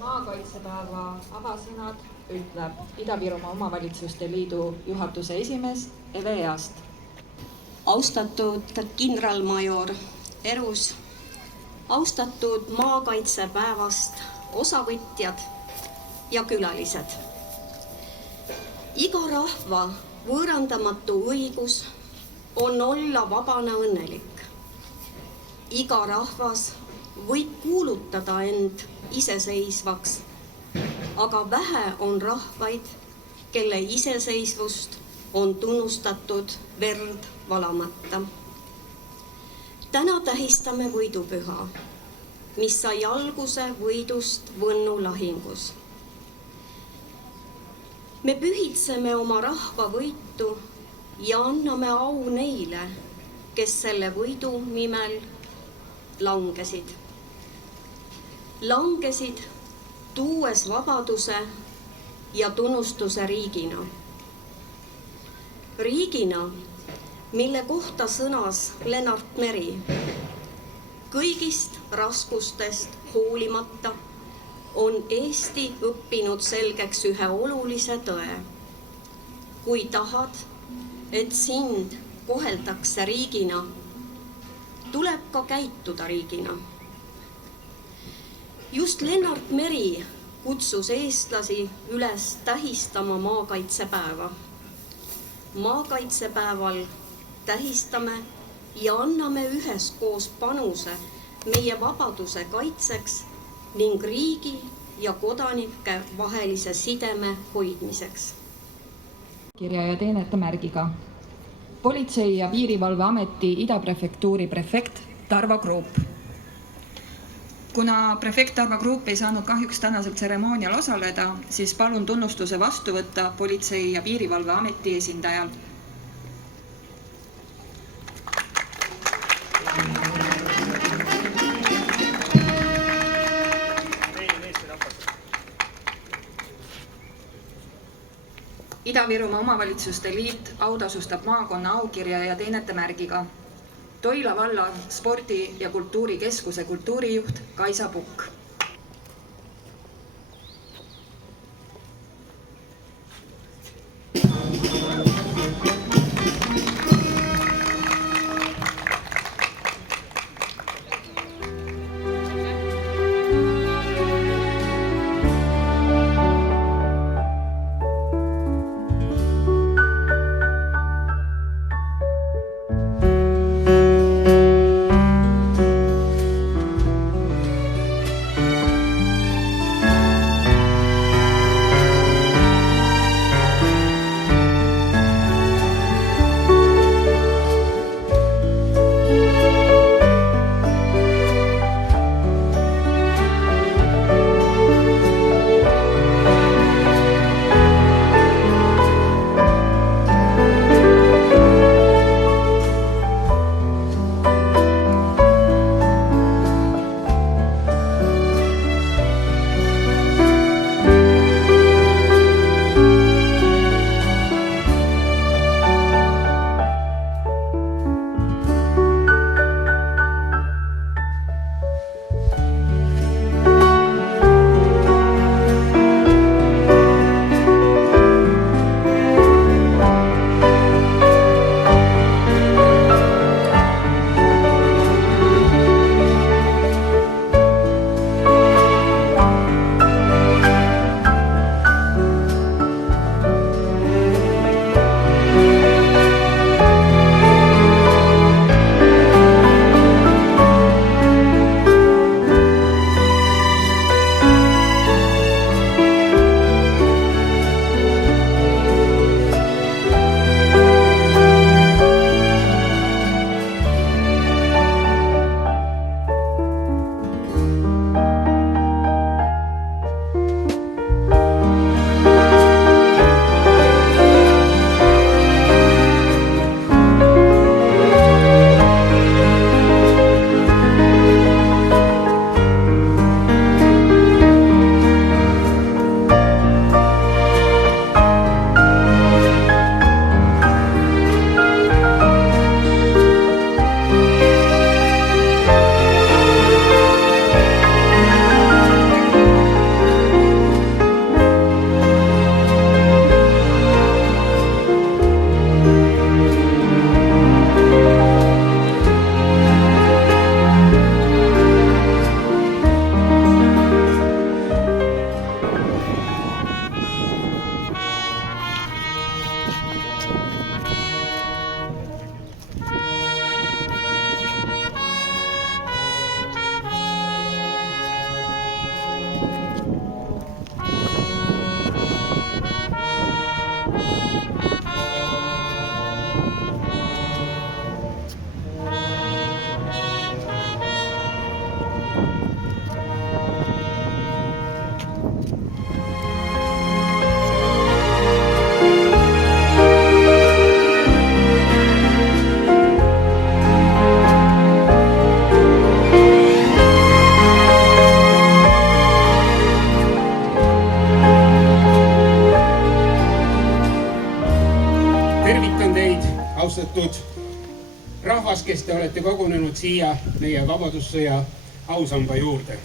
Maakaitsepäeva avasõnad ütleb Ida-Virumaa Omavalitsuste Liidu juhatuse esimees Eve East. Austatud kindralmajor Erus, austatud maakaitsepäevast osavõtjad ja külalised. Iga rahva võõrandamatu õigus on olla vabana õnnelik. Iga rahvas võib kuulutada end iseseisvaks, aga vähe on rahvaid, kelle iseseisvust on tunnustatud verd valamata. Täna tähistame võidupüha, mis sai alguse võidust Võnnu lahingus. Me pühitseme oma rahva võitu ja anname au neile, kes selle võidu nimel langesid. Langesid tuues vabaduse ja tunnustuse riigina. Riigina, mille kohta sõnas Lennart Meri: kõigist raskustest hoolimata on Eesti õppinud selgeks ühe olulise tõe. Kui tahad, et sind koheldakse riigina, tuleb ka käituda riigina. Just Lennart Meri kutsus eestlasi üles tähistama maakaitsepäeva. Maakaitsepäeval tähistame ja anname üheskoos panuse meie vabaduse kaitseks ning riigi ja kodanike vahelise sideme hoidmiseks. Kirja ja teenete märgiga Politsei- ja Piirivalveameti Idaprefektuuri prefekt Tarvo Kruup. Kuna prefekt Tarvo Kruup ei saanud kahjuks tänasel tseremoonial osaleda, siis palun tunnustuse vastu võtta Politsei- ja Piirivalveameti esindajal. Ida-Virumaa Omavalitsuste Liit autasustab maakonna aukirja ja teenete märgiga Toila valla spordi- ja kultuurikeskuse kultuurijuht Kaisa Pukk. rahvas, kes te olete kogunenud siia meie Vabadussõja ausamba juurde.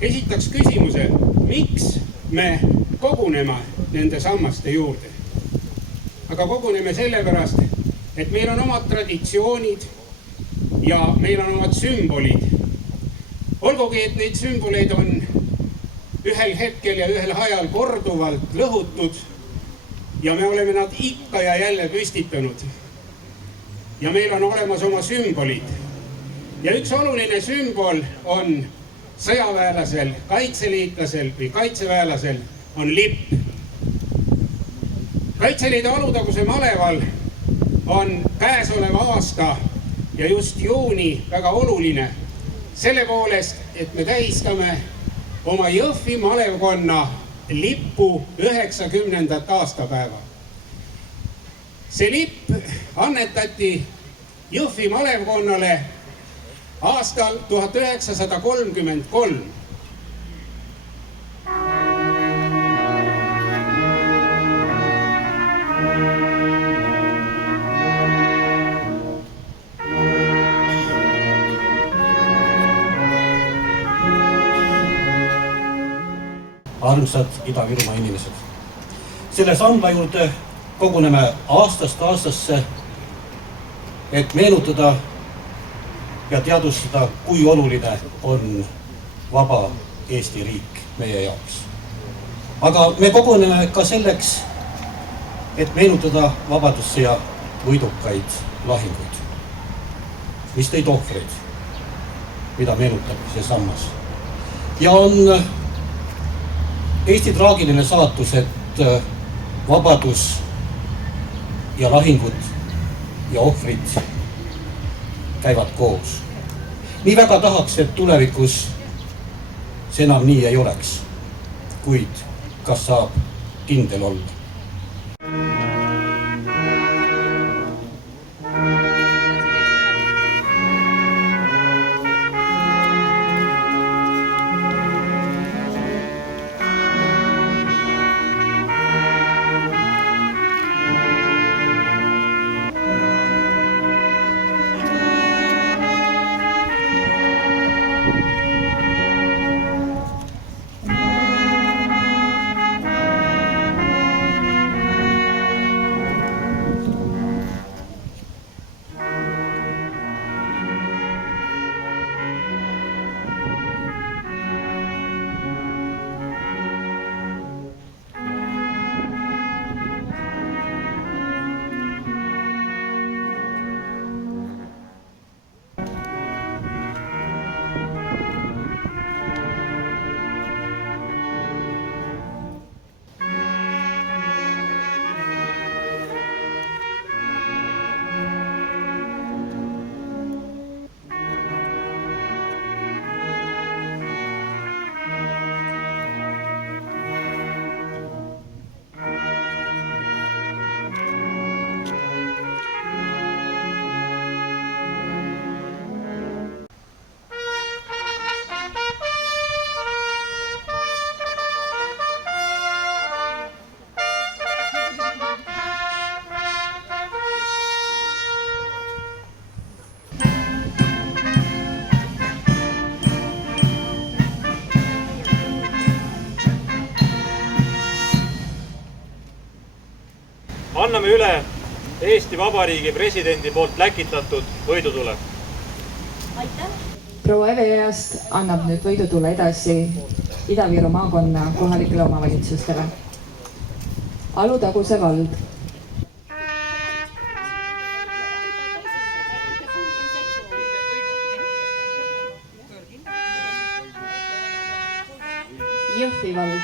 Esitaks küsimuse, miks me koguneme nende sammaste juurde? Aga koguneme sellepärast, et meil on omad traditsioonid ja meil on omad sümbolid. Olgugi, et neid sümboleid on ühel hetkel ja ühel ajal korduvalt lõhutud ja me oleme nad ikka ja jälle püstitanud. Ja meil on olemas oma sümbolid. Ja üks oluline sümbol on sõjaväelasel, kaitseliitlasel või kaitseväelasel on lipp. Kaitseliidu Alutaguse maleval on käesoleva aasta ja just juuni väga oluline selle poolest, et me tähistame oma Jõhvi malevkonna lipu 90. aastapäeva. See lipp annetati Jõhvi malevkonnale aastal 1933. Armsad Ida-Virumaa inimesed. Selle samba juurde koguneme aastast aastasse, et meenutada ja teadvustada, kui oluline on vaba Eesti riik meie jaoks. Aga me koguneme ka selleks, et meenutada Vabadussõja võidukaid lahinguid, mis tõid ohvreid, mida meenutab see sammas. Ja on Eesti traagiline saatus, et vabadus ja lahingud ja ohvrid käivad koos. Nii väga tahaks, et tulevikus see enam nii ei oleks, kuid kas saab kindel olla? Anname üle Eesti Vabariigi presidendi poolt läkitatud võidutule. Aitäh! Proua Eveast annab nüüd võidutule edasi Ida-Viru maakonna kohalikele omavalitsustele. Alutaguse vald. Jõhvi vald.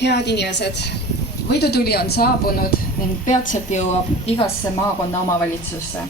head inimesed, võidutuli on saabunud ning peatselt jõuab igasse maakonna omavalitsusse.